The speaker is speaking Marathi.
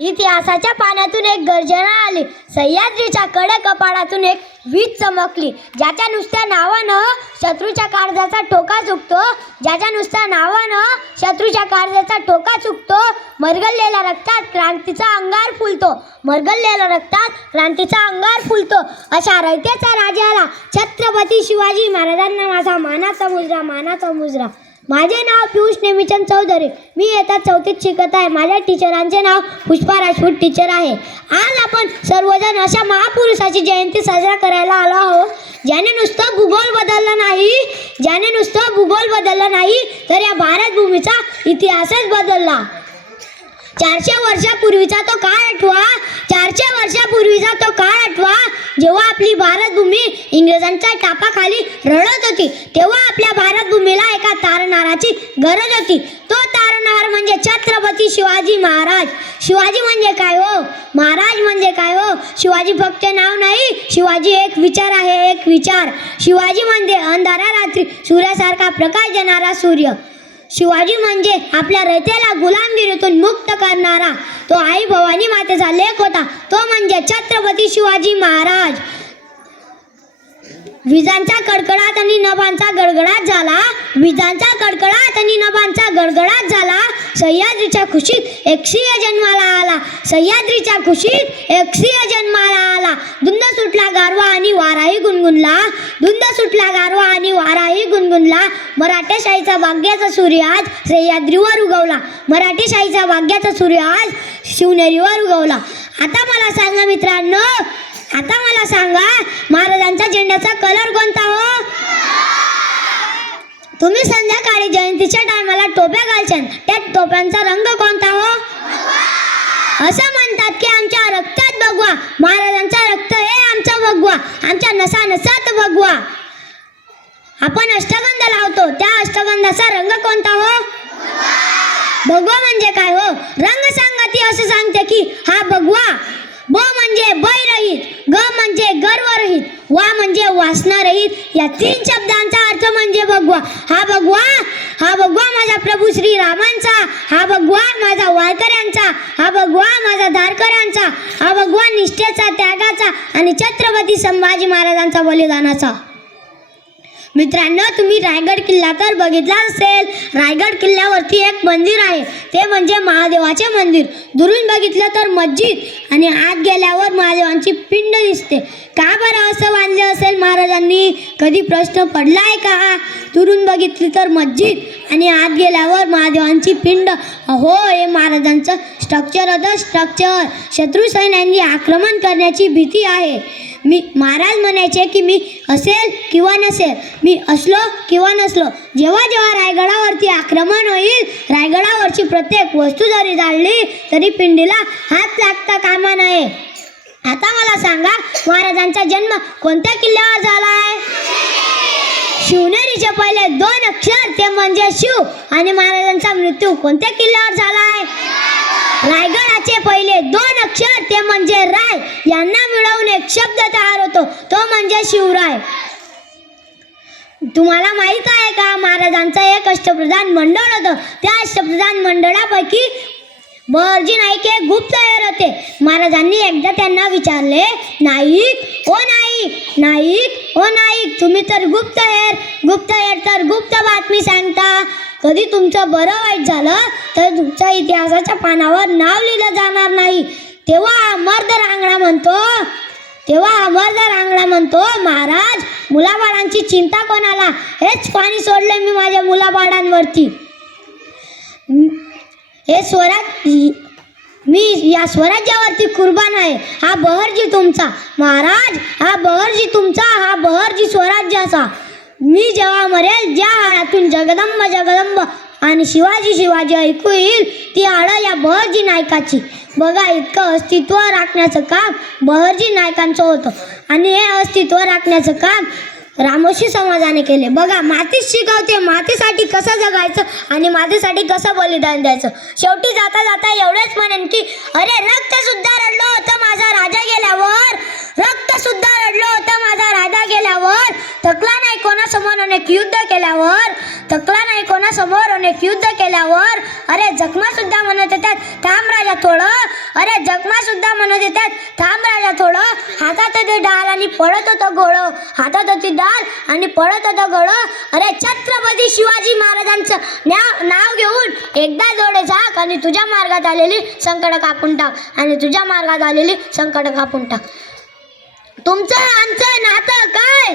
इतिहासाच्या पाण्यातून एक गर्जना आली, सह्याद्रीच्या कडक कपाळातून एक वीज चमकली. ज्याच्या नुसत्या नावानं शत्रूच्या काळजाचा ठोका चुकतो, ज्याच्या नुसत्या नावानं शत्रूच्या काळजाचा ठोका चुकतो. मरगळलेल्या रक्तात क्रांतीचा अंगार फुलतो, मरगळलेल्या रक्तात क्रांतीचा अंगार फुलतो. अशा रयतेचा राजाला छत्रपती शिवाजी महाराजांना माझा मानाचा मुजरा, मानाचा मुजरा. माझे नाव पियुष नेमिचंद चौधरी. मी इयत्ता 4थीत शिकत आहे. माझ्या टीचरांचे नाव पुष्पा राजपूत टीचर आहे. आज आपण सर्वजण अशा महापुरुषाची जयंती साजरा करायला आलो आहोत, ज्याने नुसतं भूगोल बदलला नाही, ज्याने नुसतं भूगोल बदलला नाही तर या भारतभूमीचा इतिहासच बदलला. 400 वर्षापूर्वीचा तो काळ आठवा, 400 वर्षापूर्वीचा तो काळ आठवा, जेव्हा आपली भारतभूमी इंग्रजांच्या टापाखाली रडत होती. तेव्हा आपल्या भारतभूमीला एका तारणाराची गरज होती. तो तारणारा म्हणजे छत्रपती शिवाजी महाराज. शिवाजी म्हणजे काय हो? महाराज म्हणजे काय हो? शिवाजी फक्त नाव नाही, शिवाजी एक विचार आहे, एक विचार. शिवाजी म्हणजे अंधारा रात्री सूर्यासारखा प्रकाश देणारा सूर्य. शिवाजी म्हणजे आपल्या रयतेला गुलामगिरीतून मुक्त करणारा. तो आई भवानी मातेचा लेक होता. तो म्हणजे छत्रपती शिवाजी महाराज. विजांचा कडकडाट आणि नभांचा गडगडाट झाला, विजांचा कडकडाट आणि नभांचा गडगडाट झाला. सह्याद्रीच्या खुशीत एक सिंह जन्माला आला, सह्याद्रीच्या खुशीत एक सिंह जन्माला आला. धुंद सुटला गारवा आणि वाराही गुणगुणला, धुंद सुटला गारवा आणि वाराही गुणगुणला. मराठेशाहीचा भाग्याचा सूर्य आज सह्याद्रीवर उगवला, मराठेशाहीचा भाग्याचा सूर्य आज शिवनेरीवर उगवला. आता मला सांगा मित्रांनो, आता मला सांगा, महाराजांच्या झेंड्याचा कलर कोणता हो? तुम्ही संध्याकाळी जयंतीच्या टायमाला टोप्या घालशाल, त्या टोप्यांचा रंग कोणता हो? असं म्हणतात की आमच्या रक्तात भगवा, महाराजांचा रक्त हे आमचा भगवा, आमच्या नसा नसात भगवा. आपण अष्टगंध लावतो, त्या अष्टगंधाचा रंग कोणता हो? भगवा म्हणजे काय हो? रंगसंगती असं सांगते की हा भगवा. ब म्हणजे भयरहित, ग म्हणजे गर्वरहित, वा म्हणजे वासनारहित. या 3 शब्दांचा अर्थ म्हणजे भगवा. हा भगवा, हा भगवा माझा प्रभू श्री रामांचा, हा भगवा माझा वारकऱ्यांचा, हा भगवा माझा धारकऱ्यांचा, हा भगवा निष्ठेचा, त्यागाचा आणि छत्रपती संभाजी महाराजांचा बलिदानाचा. मित्रांनो, तुम्ही रायगड किल्ला तर बघितला असेल. रायगड किल्ल्यावरती एक मंदिर आहे, ते म्हणजे महादेवाचे मंदिर. दुरून बघितलं तर मस्जिद आणि आत गेल्यावर महादेवांची पिंड दिसते. का बरं असं बांधले असेल महाराजांनी? कधी प्रश्न पडलाय का? दुरून बघितली तर मस्जिद आणि आत गेल्यावर महादेवांची पिंड. अहो, हे महाराजांचं स्ट्रक्चर होतं, स्ट्रक्चर. शत्रू सैन्यांनी आक्रमण करण्याची भीती आहे. महाराज म्हणायचे की मी असेल किंवा नसेल, मी असलो किंवा नसलो, जेव्हा जेव्हा रायगडावरती आक्रमण होईल, रायगडावरची प्रत्येक वस्तू जरी जाळली तरी पिंडीला हात लागता कामा नये. आता मला सांगा, महाराजांचा जन्म कोणत्या किल्ल्यावर झालाय? शिवनेरीचे पहिले 2 अक्षर ते म्हणजे शिव. आणि महाराजांचा मृत्यू कोणत्या किल्ल्यावर झालाय? रायगडाचे पहिले 2 अक्षर ते म्हणजे राय. यांना मिळवून एक शब्द तयार होतो, तो म्हणजे शिवराय. तुम्हाला माहित आहे का, महाराजांचं एक अष्टप्रधान मंडळ होतं. त्या अष्टप्रधान मंडळापैकी बहरजी नाईक एक गुप्तहेर होते. महाराजांनी एकदा त्यांना विचारले, नाईक ओ नाईक, नाईक ओ नाईक, तुम्ही तर गुप्तहेर, गुप्तहेर तर गुप्त बातमी सांगता. कधी तुमचं बरं वाईट झालं तर तुमच्या इतिहासाच्या पानावर नाव लिहिलं जाणार नाही. तेव्हा अमर्द रांगडा म्हणतो, महाराज, मुलाबाळांची चिंता कोणाला? हेच पाणी सोडले मी माझ्या मुलाबाळांवरती. हे मी या स्वराज्यावरती कुर्बान आहे. हा बहरजी तुमचा महाराज, हा बहरजी तुमचा, हा बहरजी स्वराज्याचा. मी जेव्हा मरेल, ज्या हाडातून जगदंब जगदंब आणि शिवाजी शिवाजी ऐकू येईल, ती हाडं या बहरजी नायकाची. बघा, इतकं अस्तित्व राखण्याचं काम बहरजी नायकांचं होतं. आणि हे अस्तित्व राखण्याचं काम रामोशी समाजाने केले. बघा, मातीच शिकवते मातीसाठी कसं जगायचं आणि मातीसाठी कसं बलिदान द्यायचं. शेवटी जाता जाता एवढंच म्हणेन की अरे, रक्त सुद्धा रडलं होतं माझा राजा गेल्यावर, रक्त सुद्धा रडलं होतं माझा राजा गेल्यावर, थकला नाही कोणासमोर अनेक युद्ध केल्यावर, थकला नाही कोणासमोर अनेक युद्ध केल्यावर, अरे जखमा सुद्धा म्हणत येतात थांब राजा थोडं, अरे जखमा सुद्धा म्हणत येतात थांब राजा थोडं, हातात होती डाल आणि पळत होतं घोडं, हातात होती डाल आणि पळत होतं घोडं, अरे छत्रपती शिवाजी महाराजांचं नाव घेऊन एकदा जोडे झाक आणि तुझ्या मार्गात आलेली संकट कापून टाक, आणि तुझ्या मार्गात आलेली संकट कापून टाक. तुमचं आमचं नातं काय?